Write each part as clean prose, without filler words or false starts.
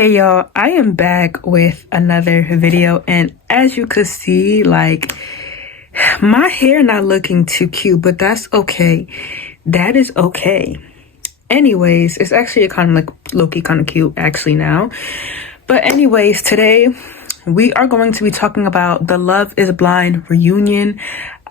Hey y'all, I am back with another video, and as you could see, like, my hair not looking too cute, but that's okay. That is okay. Anyways, it's actually a kind of like low-key kind of cute actually now. But anyways, today we are going to be talking about the Love is Blind reunion.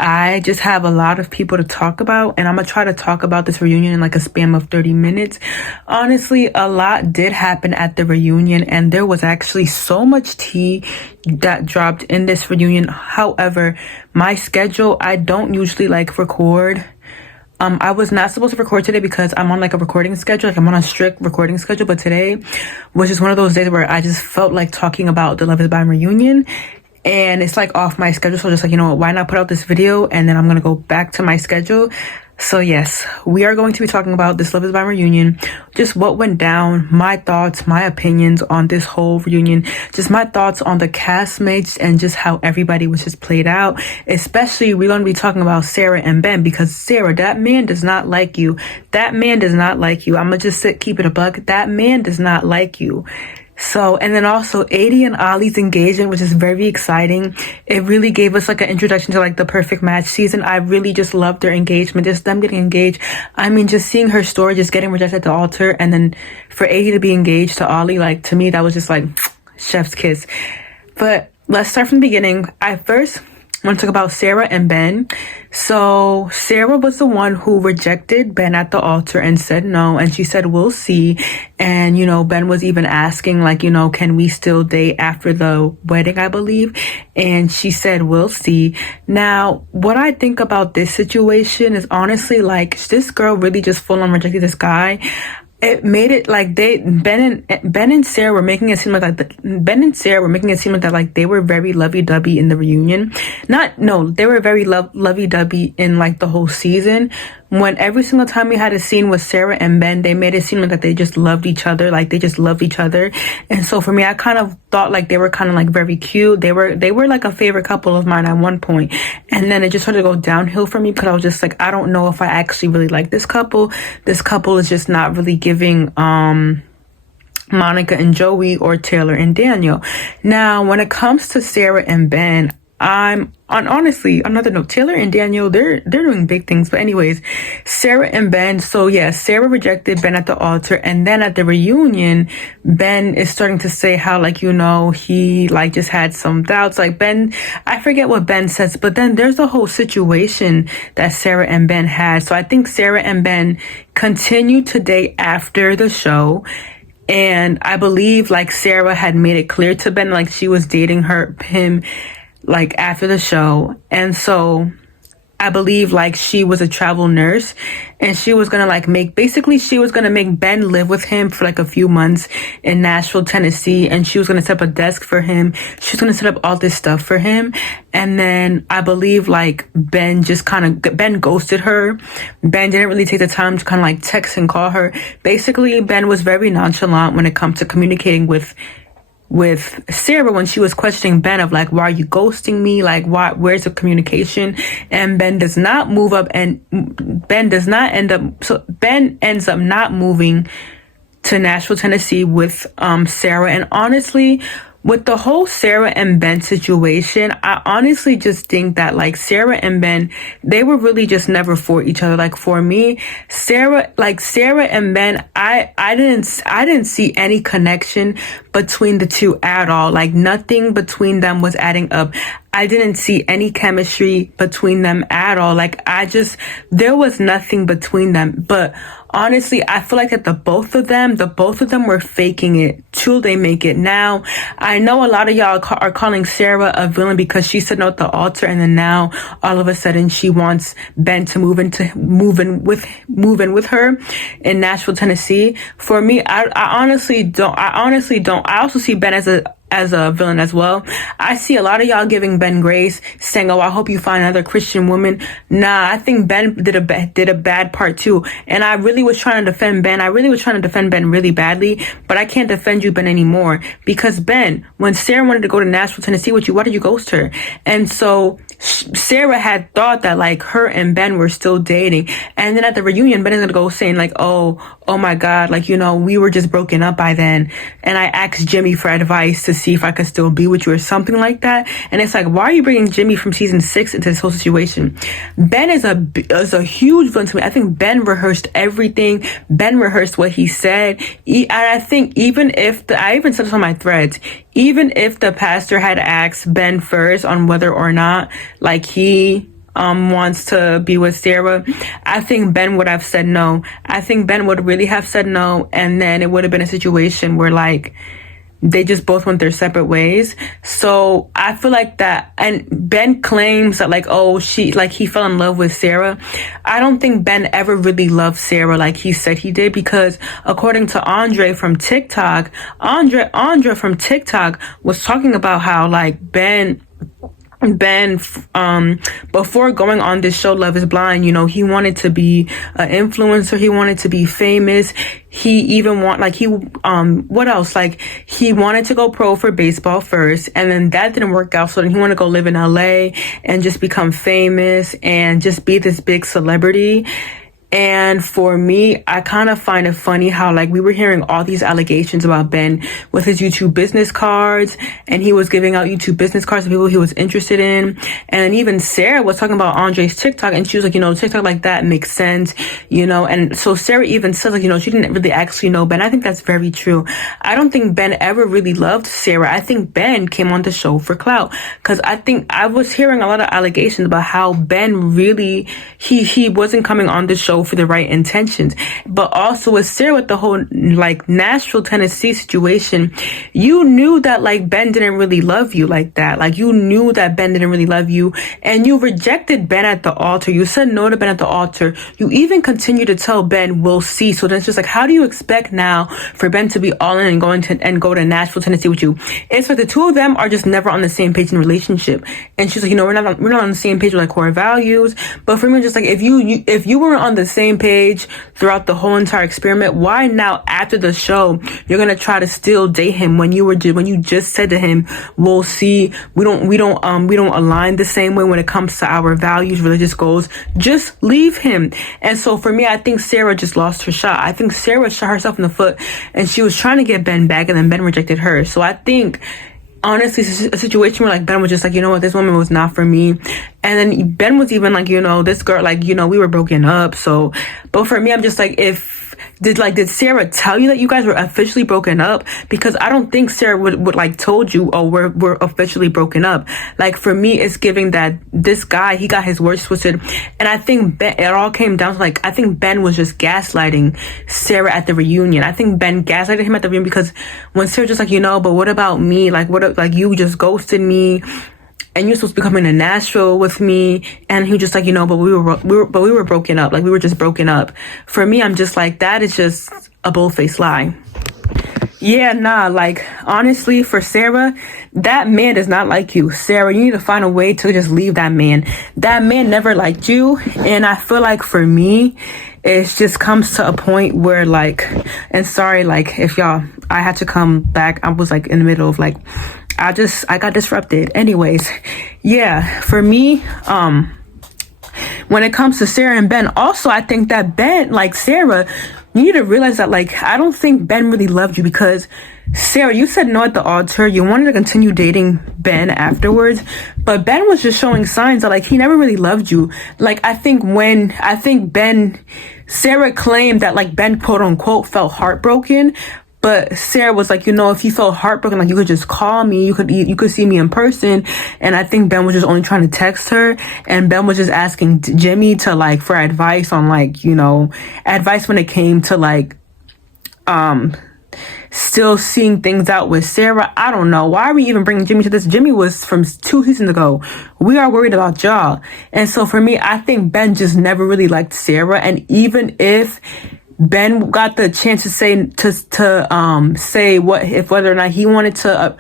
I just have a lot of people to talk about, and I'm gonna try to talk about this reunion in like a span of 30 minutes. Honestly, a lot did happen at the reunion, and there was actually so much tea that dropped in this reunion. However, my schedule, I don't usually like record. I was not supposed to record today because I'm on like a recording schedule. Like I'm on a strict recording schedule, but today was just one of those days where I just felt like talking about the Love is Blind reunion. And it's like off my schedule. So just like, you know what, why not put out this video? And then I'm going to go back to my schedule. So yes, we are going to be talking about this Love is Blind reunion, just what went down, my thoughts, my opinions on this whole reunion, just my thoughts on the castmates and just how everybody was just played out. Especially we're going to be talking about Sara and Ben, because Sara, that man does not like you. That man does not like you. I'm going to just keep it a buck. That man does not like you. So, and then also Adi and Ali's engagement, which is very exciting. It really gave us like an introduction to like the perfect match season. I really just loved their engagement, just them getting engaged. I mean, just seeing her story, just getting rejected at the altar, and then for Adi to be engaged to Ali, like to me, that was just like chef's kiss. But let's start from the beginning. I first want to talk about Sara and Ben. So Sara was the one who rejected Ben at the altar and said no, and she said we'll see. And you know, Ben was even asking like, you know, can we still date after the wedding, I believe, and she said we'll see. Now what I think about this situation is honestly like this girl really just full on rejected this guy. It made it like Ben and Sara were making it seem like Ben and Sara were making it seem like that like they were very lovey-dovey in the reunion. They were very lovey-dovey in like the whole season. When every single time we had a scene with Sara and Ben, they made it seem like that they just loved each other, like they just loved each other. And so for me, I kind of thought like they were kind of like very cute. They were like a favorite couple of mine at one point. And then it just started to go downhill for me because I was just like, I don't know if I actually really like this couple. This couple is just not really giving Monica and Joey or Taylor and Daniel. Now, when it comes to Sara and Ben, honestly, another note, Taylor and Daniel, they're doing big things. But anyways, Sara and Ben. So yeah, Sara rejected Ben at the altar, and then at the reunion, Ben is starting to say how like, you know, he like just had some doubts. Like Ben, I forget what Ben says, but then there's a whole situation that Sara and Ben had. So I think Sara and Ben continued to date after the show. And I believe like Sara had made it clear to Ben like she was dating him like after the show. And so I believe like she was a travel nurse, and she was gonna like she was gonna make Ben live with him for like a few months in Nashville, Tennessee, and she was gonna set up a desk for him. She was gonna set up all this stuff for him. And then I believe like Ben ghosted her. Ben didn't really take the time to kind of like text and call her. Basically, Ben was very nonchalant when it comes to communicating with Sara when she was questioning Ben of like, why are you ghosting me? Like, where's the communication? And Ben does not move up, and Ben ends up not moving to Nashville, Tennessee with Sara. And honestly, with the whole Sara and Ben situation, I honestly just think that like Sara and Ben, they were really just never for each other. Like for me, Sara and Ben, I didn't see any connection between the two at all. Like nothing between them was adding up. I didn't see any chemistry between them at all. Like there was nothing between them. But honestly, I feel like that the both of them were faking it till they make it. Now, I know a lot of y'all are calling Sara a villain because she said no at the altar, and then now all of a sudden she wants Ben to move in with her in Nashville, Tennessee. For me, I honestly don't. I also see Ben as a villain as well. I see a lot of y'all giving Ben grace, saying, oh, I hope you find another Christian woman. Nah, I think Ben did a bad part too. And I really was trying to defend Ben. I really was trying to defend Ben really badly, but I can't defend you, Ben, anymore. Because Ben, when Sara wanted to go to Nashville, Tennessee with you, why did you ghost her? And so Sarah had thought that like her and Ben were still dating, and then at the reunion, Ben is gonna go saying like, oh my God, like, you know, we were just broken up by then, and I asked Jimmy for advice to see if I could still be with you or something like that. And it's like, why are you bringing Jimmy from season 6 into this whole situation? Ben is a huge villain to me. I think Ben rehearsed everything. Ben rehearsed what he said. And I think even if I even said this on my threads, even if the pastor had asked Ben first on whether or not like he wants to be with Sara, I think Ben would have said no. I think Ben would really have said no, and then it would have been a situation where like they just both went their separate ways. So I feel like that, and Ben claims that like, oh, he fell in love with Sara. I don't think Ben ever really loved Sara like he said he did, because according to Andre from TikTok, Andre from TikTok was talking about how like Ben, before going on this show Love is Blind, you know, he wanted to be an influencer, he wanted to be famous, he even what else, like he wanted to go pro for baseball first, and then that didn't work out, so then he wanted to go live in LA and just become famous and just be this big celebrity. And for me, I kind of find it funny how like we were hearing all these allegations about Ben with his YouTube business cards, and he was giving out YouTube business cards to people he was interested in. And even Sara was talking about Andre's TikTok, and she was like, you know, TikTok like that makes sense, you know. And so Sara even says like, you know, she didn't really actually know Ben. I think that's very true. I don't think Ben ever really loved Sara. I think Ben came on the show for clout, because I think I was hearing a lot of allegations about how Ben really, he wasn't coming on the show for the right intentions. But also with Sara, with the whole like Nashville, Tennessee situation, you knew that like Ben didn't really love you like that. Like you knew that Ben didn't really love you, and you rejected Ben at the altar. You said no to Ben at the altar. You even continue to tell Ben, we'll see. So then it's just like, how do you expect now for Ben to be all in and go to Nashville, Tennessee with you? It's like the two of them are just never on the same page in the relationship. And she's like, you know, we're not on the same page with like core values. But for me, just like if you were on the same page throughout the whole entire experiment, why now after the show you're gonna try to still date him when you just said to him, we'll see, we don't align the same way when it comes to our values, religious goals, just leave him. And so for me, I think Sara just lost her shot. I think Sara shot herself in the foot, and she was trying to get Ben back, and then Ben rejected her. So I think honestly, a situation where like Ben was just like, you know what, this woman was not for me. And then Ben was even like, you know, this girl, like, you know, we were broken up. So, but for me, I'm just like, did Sara tell you that you guys were officially broken up? Because I don't think Sara would like told you, oh, we're officially broken up. Like for me, it's giving that this guy, he got his words twisted. And I think it all came down to like, I think Ben was just gaslighting Sara at the reunion. I think Ben gaslighted him at the reunion, because when Sara just like, you know, but what about me? Like like you just ghosted me, and you're supposed to be coming to Nashville with me. And he just like, you know, but we were broken up. Like we were just broken up. For me, I'm just like, that is just a bull-faced lie. Yeah, nah, like honestly, for Sara, that man does not like you. Sara, you need to find a way to just leave that man. That man never liked you. And I feel like for me, it just comes to a point where like, and sorry, like if I had to come back, I was like in the middle of like, I got disrupted. Anyways, yeah, for me, when it comes to Sara and Ben, also, I think that Ben, like Sara, you need to realize that, like, I don't think Ben really loved you, because Sara, you said no at the altar. You wanted to continue dating Ben afterwards, but Ben was just showing signs that, like, he never really loved you. Like, Sara claimed that, like, Ben, quote unquote, felt heartbroken. But Sara was like, you know, if you felt heartbroken, like you could just call me, you could see me in person. And I think Ben was just only trying to text her, and Ben was just asking Jimmy to like for advice on like, you know, advice when it came to like still seeing things out with Sara. I don't know. Why are we even bringing Jimmy to this? Jimmy was from 2 seasons ago. We are worried about y'all. And so for me, I think Ben just never really liked Sara. And even if Ben got the chance to say whether or not he wanted to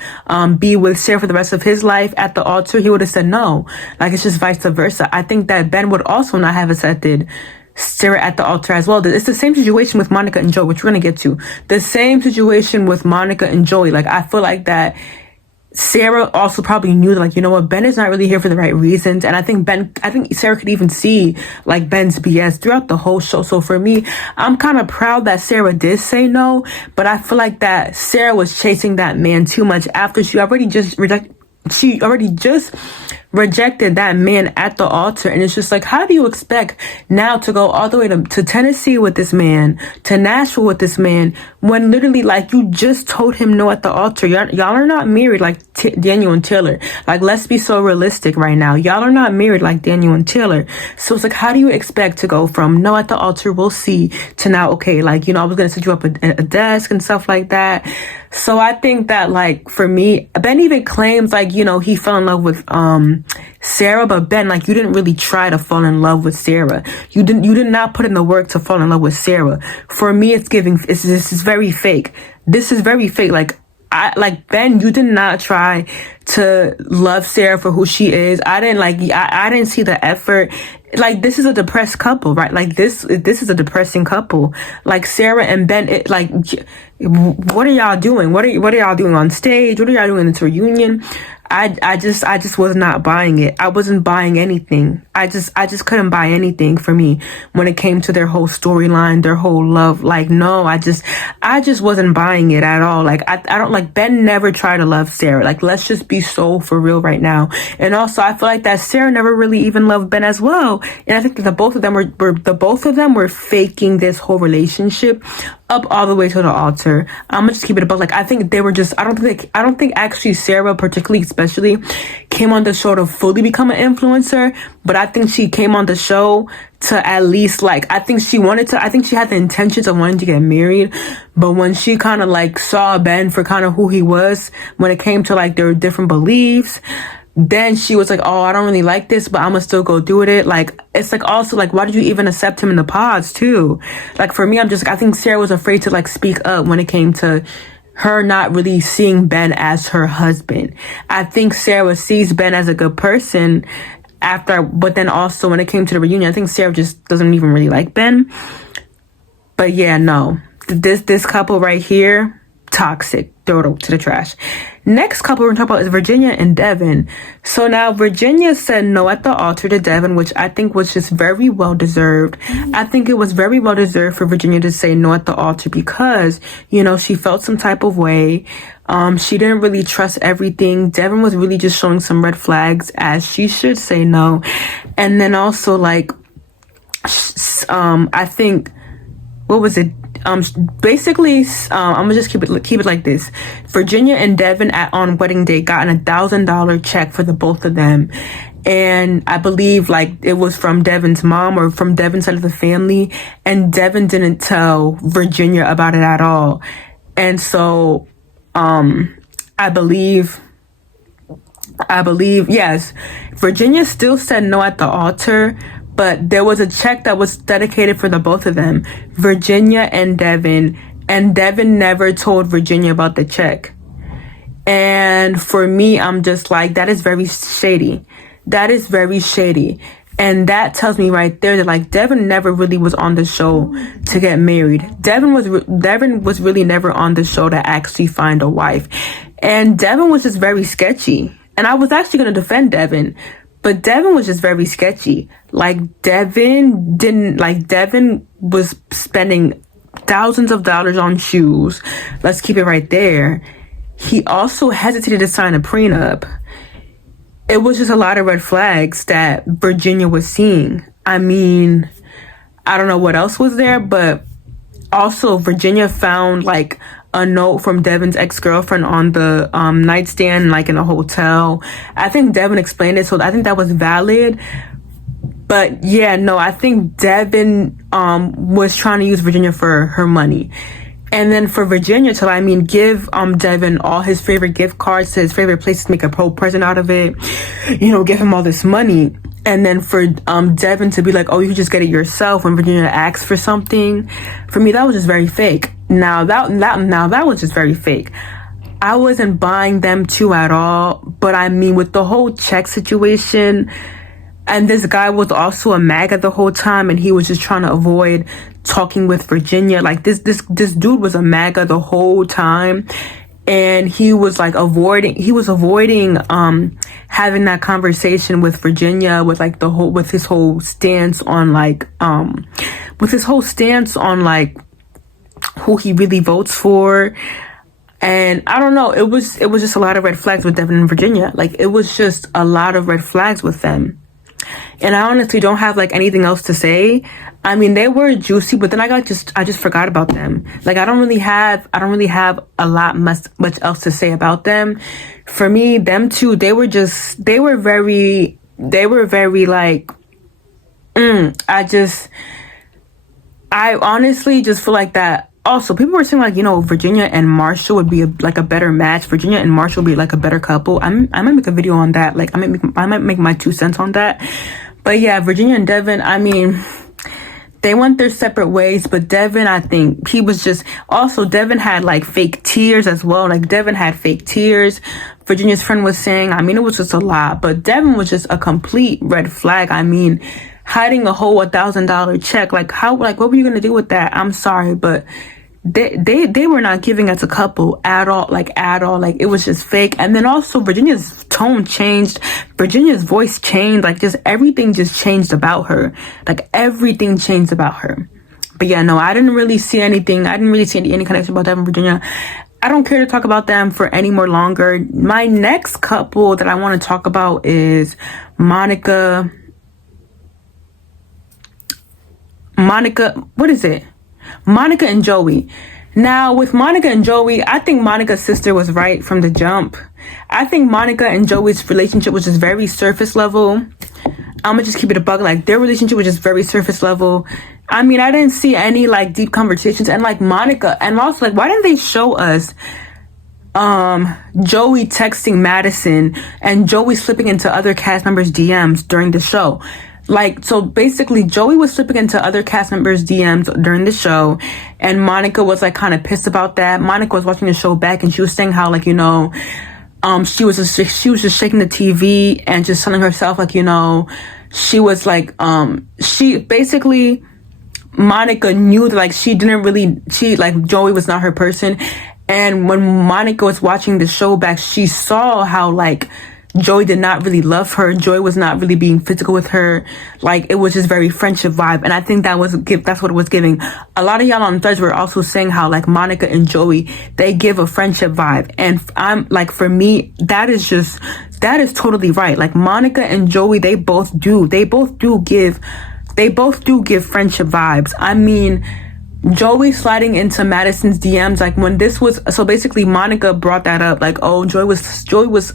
be with Sara for the rest of his life at the altar, he would have said no. Like it's just vice versa. I think that Ben would also not have accepted Sara at the altar as well. It's the same situation with Monica and Joey, which we're gonna get to. The same situation with Monica and Joey. Like I feel like that Sara also probably knew that, like, you know what, Ben is not really here for the right reasons. And I think Sara could even see like Ben's BS throughout the whole show. So for me, I'm kind of proud that Sara did say no, but I feel like that Sara was chasing that man too much after she already just rejected that man at the altar. And it's just like, how do you expect now to go all the way to Tennessee with this man, to Nashville with this man, when literally, like, you just told him no at the altar? Y'all are not married like Daniel and Taylor. Like, let's be so realistic right now. Y'all are not married like Daniel and Taylor. So it's like, how do you expect to go from no at the altar, we'll see, to now, okay, like, you know, I was gonna set you up a desk and stuff like that. So I think that, like, for me, Ben even claims, like, you know, he fell in love with Sara, but Ben, like, you didn't really try to fall in love with Sara. You did not put in the work to fall in love with Sara. For me, this is very fake. This is very fake. Like Ben, you did not try to love Sara for who she is. I didn't see the effort. Like, this is a depressed couple, right? Like, this is a depressing couple. Like, Sara and Ben, what are y'all doing? What are y'all doing on stage? What are y'all doing in this reunion? I just was not buying it. I wasn't buying anything. I just couldn't buy anything for me when it came to their whole storyline, their whole love. Like, no, I just wasn't buying it at all. Like, I don't, like, Ben never tried to love Sara. Like, let's just be so for real right now. And also, I feel like that Sara never really even loved Ben as well. And I think that the both of them were faking this whole relationship up all the way to the altar. I'm gonna just keep it above. Like, I think they were just, I don't think actually Sara particularly, especially, came on the show to fully become an influencer, but I think she came on the show to at least, like, I think she had the intentions of wanting to get married, but when she kind of, like, saw Ben for kind of who he was when it came to, like, their different beliefs, then she was like, oh, I don't really like this, but I'm gonna still go do with it. Like, it's like, also, like, why did you even accept him in the pods too? Like, for me, I think Sara was afraid to, like, speak up when it came to her not really seeing Ben as her husband. I think Sara sees Ben as a good person but then also when it came to the reunion, I think Sara just doesn't even really like Ben. But yeah, no, this couple right here, toxic. Throw it to the trash. Next couple we're going to talk about is Virginia and Devin. So now Virginia said no at the altar to Devin, which I think was just very well deserved. I think it was very well deserved for Virginia to say no at the altar because, you know, she felt some type of way. She didn't really trust everything. Devin was really just showing some red flags, as she should say no. And then also, like, I think, what was it? Basically, I'm gonna just keep it like this. Virginia and Devin on wedding day got a $1,000 check for the both of them, and I believe, like, it was from Devin's mom or from Devin's side of the family, and Devin didn't tell Virginia about it at all. And so, I believe, yes, Virginia still said no at the altar, but there was a check that was dedicated for the both of them, Virginia and Devin never told Virginia about the check. And for me, I'm just like, that is very shady. That is very shady. And that tells me right there that, like, Devin never really was on the show to get married. Devin was really never on the show to actually find a wife. And Devin was just very sketchy. And I was actually going to defend Devin, but Devin was just very sketchy. Like, Devin was spending thousands of dollars on shoes. Let's keep it right there. He also hesitated to sign a prenup. It was just a lot of red flags that Virginia was seeing. I mean, I don't know what else was there, but also Virginia found, like, a note from Devin's ex-girlfriend on the nightstand, like, in a hotel. I think Devin explained it, so I think that was valid. But yeah, no, I think Devin was trying to use Virginia for her money. And then for Virginia to, give Devin all his favorite gift cards to his favorite places, to make a pro present out of it, you know, give him all this money. And then for Devin to be like, oh, you just get it yourself when Virginia asks for something. For me, that was just very fake. Now that was just very fake. I wasn't buying them two at all. But I mean, with the whole check situation, and this guy was also a MAGA the whole time, and he was just trying to avoid talking with Virginia. Like, this dude was a MAGA the whole time. and he was avoiding having that conversation with Virginia, with like with his whole stance on like who he really votes for. And I don't know, it was just a lot of red flags with Devin and Virginia. Like, it was just a lot of red flags with them. And I honestly don't have like anything else to say. I mean, they were juicy, but then I just forgot about them. Like, I don't really have a lot much else to say about them. For me, them two, they were very like, I honestly just feel like that. Also, people were saying like, you know, Virginia and Marshall would be like a better match. Virginia and Marshall would be like a better couple. I might make a video on that. Like, I might make my 2 cents on that. But yeah, Virginia and Devin, I mean, they went their separate ways. But Devin, I think he was just, also Devin had like fake tears as well. Like, Devin had fake tears. Virginia's friend was saying, I mean, it was just a lot. But Devin was just a complete red flag. I mean, hiding a whole $1,000 check. Like, what were you gonna do with that? I'm sorry, but they were not giving as a couple at all. Like, it was just fake. And then also Virginia's tone changed. Virginia's voice changed. Like, just everything just changed about her. Like, everything changed about her. But yeah, no, I didn't really see anything. I didn't really see any connection about Devin and Virginia. I don't care to talk about them for any more longer. My next couple that I want to talk about is Monica, what is it? Monica and Joey. Now, with Monica and Joey, I think Monica's sister was right from the jump. I think Monica and Joey's relationship was just very surface level. I'm gonna just keep it a buck. Like, their relationship was just very surface level. I mean, I didn't see any like deep conversations. And like Monica, and also like, why didn't they show us Joey texting Madison and Joey slipping into other cast members' DMs during the show? Like, so basically Joey was slipping into other cast members' DMs during the show, and Monica was like kind of pissed about that. Monica was watching the show back, and she was saying how, like, you know, she was just shaking the TV and just telling herself, like, you know, she was like, she basically, Monica knew that like like Joey was not her person. And when Monica was watching the show back, she saw how like Joey did not really love her. Joey was not really being physical with her. Like, it was just very friendship vibe. And I think that's what it was giving. A lot of y'all on Threads were also saying how like Monica and Joey, they give a friendship vibe. And I'm like, for me, that is totally right. Like, Monica and Joey, they both do give friendship vibes. I mean, Joey sliding into Madison's DMs, like when this was, so basically Monica brought that up, like, oh, Joey was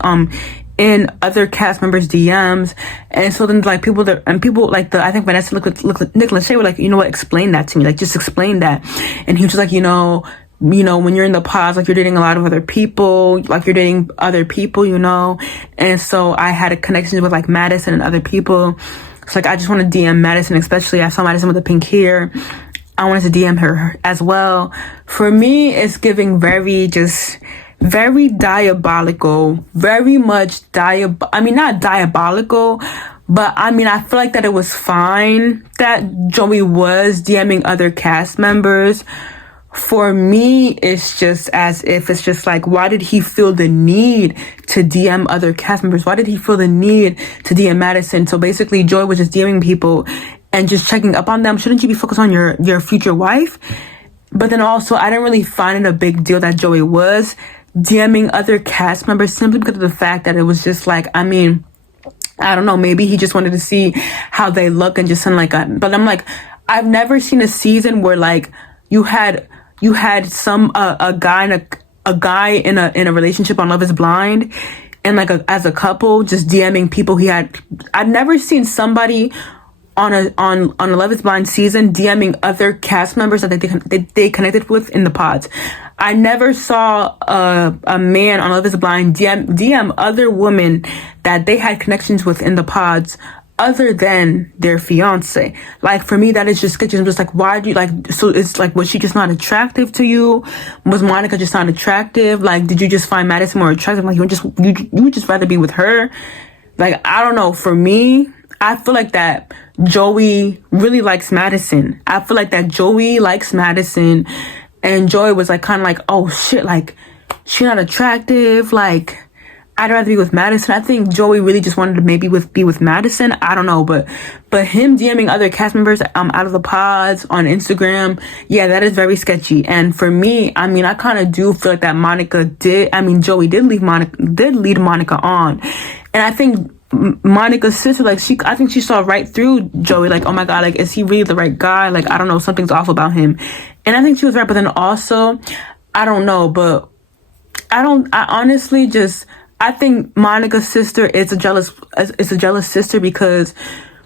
in other cast members' DMs. And so then like people like I think Vanessa looked at Nick Lachey were like, you know what, explain that to me, like just explain that. And he was just like, you know, when you're in the pods, like you're dating a lot of other people, you know. And so I had a connection with like Madison and other people. So like, I just want to DM Madison, especially I saw Madison with the pink hair. I wanted to DM her as well. For me, it's giving very diabolical, very much I mean, not diabolical, but I mean, I feel like that it was fine that Joey was DMing other cast members. For me, it's just as if it's just like, why did he feel the need to DM other cast members? Why did he feel the need to DM Madison? So basically, Joey was just DMing people and just checking up on them. Shouldn't you be focused on your future wife? But then also, I didn't really find it a big deal that Joey was DMing other cast members simply because of the fact that it was just like, I mean, I don't know, maybe he just wanted to see how they look and just something like that. But I'm like, I've never seen a season where like you had some a guy in a relationship on Love Is Blind and like as a couple just DMing people he had. I've never seen somebody on a Love Is Blind season DMing other cast members that they connected with in the pods. I never saw a man on Love Is Blind DM other women that they had connections with in the pods other than their fiance. Like, for me, that is just sketchy. I'm just like, why do you like, so it's like, was she just not attractive to you? Was Monica just not attractive? Like, did you just find Madison more attractive? Like, you would just rather be with her? Like, I don't know. For me, I feel like that Joey really likes Madison. I feel like that Joey likes Madison, and Joey was like, kind of like, oh shit, like, she's not attractive. Like, I'd rather be with Madison. I think Joey really just wanted to maybe be with Madison. I don't know, but him DMing other cast members out of the pods on Instagram, yeah, that is very sketchy. And for me, I mean, I kind of do feel like that Joey did lead Monica on, and I think Monica's sister, like, I think she saw right through Joey, like, oh my god, like, is he really the right guy? Like, I don't know, something's off about him. And I think she was right, but then also, I don't know, but I honestly just, I think Monica's sister is a jealous sister, because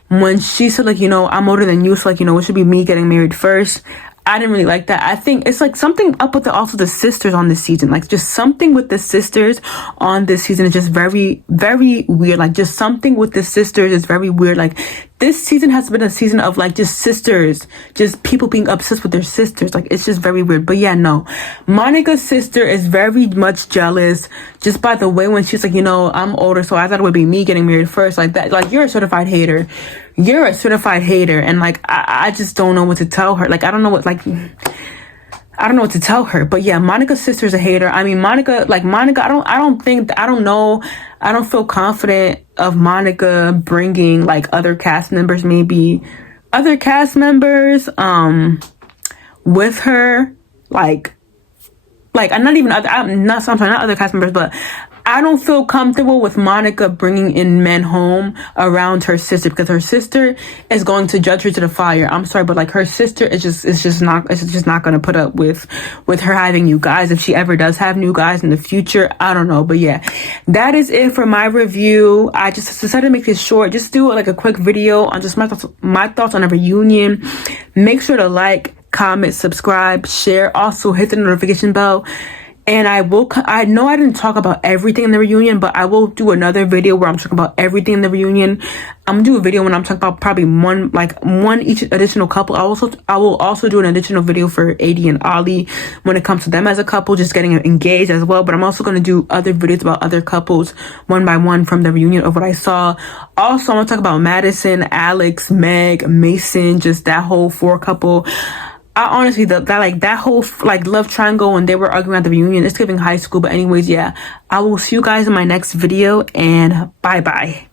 when she said, like, you know, I'm older than you, so, like, you know, it should be me getting married first. I didn't really like that. I think it's like something up with the sisters on this season. Like, just something with the sisters on this season is just very, very weird. Like, just something with the sisters is very weird. Like, this season has been a season of, like, just sisters, just people being obsessed with their sisters. Like, it's just very weird. But yeah, no, Monica's sister is very much jealous just by the way when she's like, you know, I'm older, so I thought it would be me getting married first. Like that. Like, you're a certified hater. You're a certified hater. And like, I just don't know what to tell her. Like, I don't know what to tell her. But yeah, Monica's sister's a hater. I mean, Monica, I don't feel confident of Monica bringing, like, other cast members with her. Not other cast members, but I don't feel comfortable with Monica bringing in men home around her sister, because her sister is going to judge her to the fire. I'm sorry, but like, her sister is just not going to put up with her having new guys, if she ever does have new guys in the future. I don't know, but yeah, that is it for my review. I just decided to make this short, just do like a quick video on just my thoughts on a reunion. Make sure to like, comment, subscribe, share. Also hit the notification bell. And I know I didn't talk about everything in the reunion, but I will do another video where I'm talking about everything in the reunion. I'm gonna do a video when I'm talking about probably one each additional couple. I will also do an additional video for AD and Ollie when it comes to them as a couple, just getting engaged as well. But I'm also gonna do other videos about other couples one by one from the reunion of what I saw. Also, I'm gonna talk about Madison, Alex, Meg, Mason, just that whole 4 couple. I honestly, that whole love triangle when they were arguing at the reunion, it's giving high school. But anyways, yeah, I will see you guys in my next video, and bye bye.